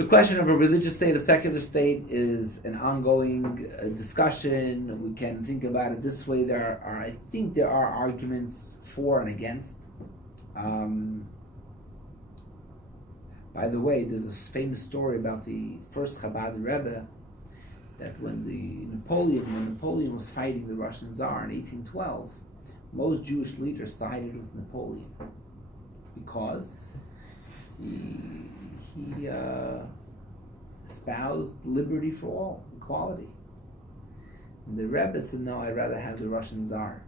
The question of a religious state, a secular state, is an ongoing discussion. We can think about it this way. I think there are arguments for and against. By the way, there's a famous story about the first Chabad Rebbe, that when Napoleon was fighting the Russian Tsar in 1812, most Jewish leaders sided with Napoleon because he espoused liberty for all, equality. And the Rebbe said, no, I'd rather have the Russian Tsar.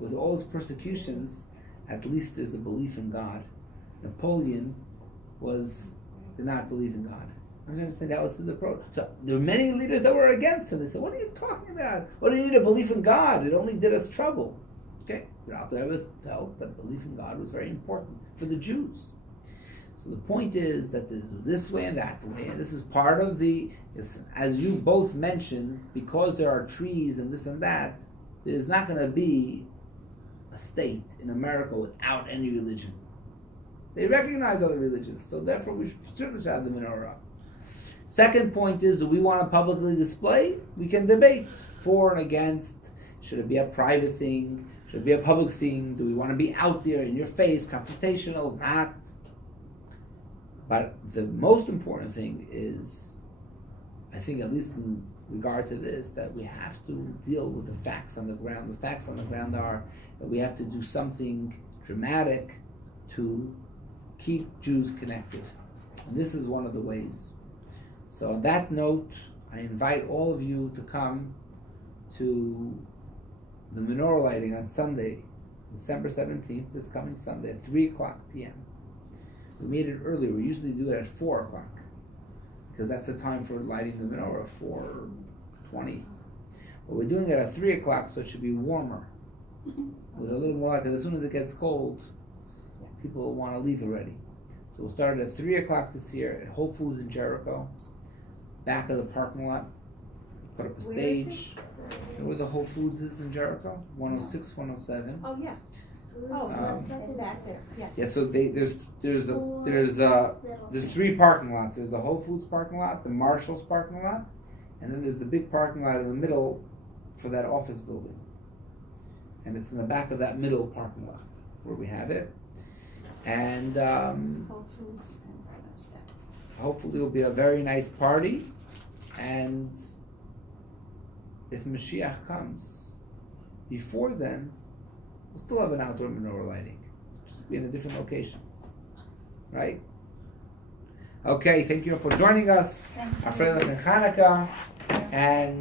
With all his persecutions, at least there's a belief in God. Napoleon did not believe in God. I'm going to say that was his approach. So there were many leaders that were against him. They said, what are you talking about? What do you need a belief in God? It only did us trouble. Okay, Rabbi Rebbe felt that belief in God was very important for the Jews. So the point is that there's this way and that way, and this is part of as you both mentioned, because there are trees and this and that, there's not going to be a state in America without any religion. They recognize other religions, so therefore we certainly should have the menorah. Second point is, do we want to publicly display? We can debate for and against. Should it be a private thing? Should it be a public thing? Do we want to be out there in your face, confrontational? Not. But the most important thing is, I think at least in regard to this, that we have to deal with the facts on the ground. The facts on the ground are that we have to do something dramatic to keep Jews connected. And this is one of the ways. So on that note, I invite all of you to come to the menorah lighting on Sunday, December 17th, this coming Sunday at 3 o'clock p.m. We made it earlier. We usually do it at 4 o'clock because that's the time for lighting the menorah, 4:20. But we're doing it at 3 o'clock, so it should be warmer. With a little more light, because as soon as it gets cold, people will want to leave already. So we'll start at 3 o'clock this year at Whole Foods in Jericho, back of the parking lot. Put up a stage. You know where the Whole Foods is in Jericho? 106, 107. Oh, yeah. Back there. Yes. Yeah, so there's 3 parking lots. There's the Whole Foods parking lot, the Marshall's parking lot, and then there's the big parking lot in the middle for that office building. And it's in the back of that middle parking lot where we have it. And hopefully it'll be a very nice party. And if Mashiach comes before then, we'll still have an outdoor menorah lighting. Just be in a different location. Right? Okay, thank you for joining us. Our friend in Hanukkah. And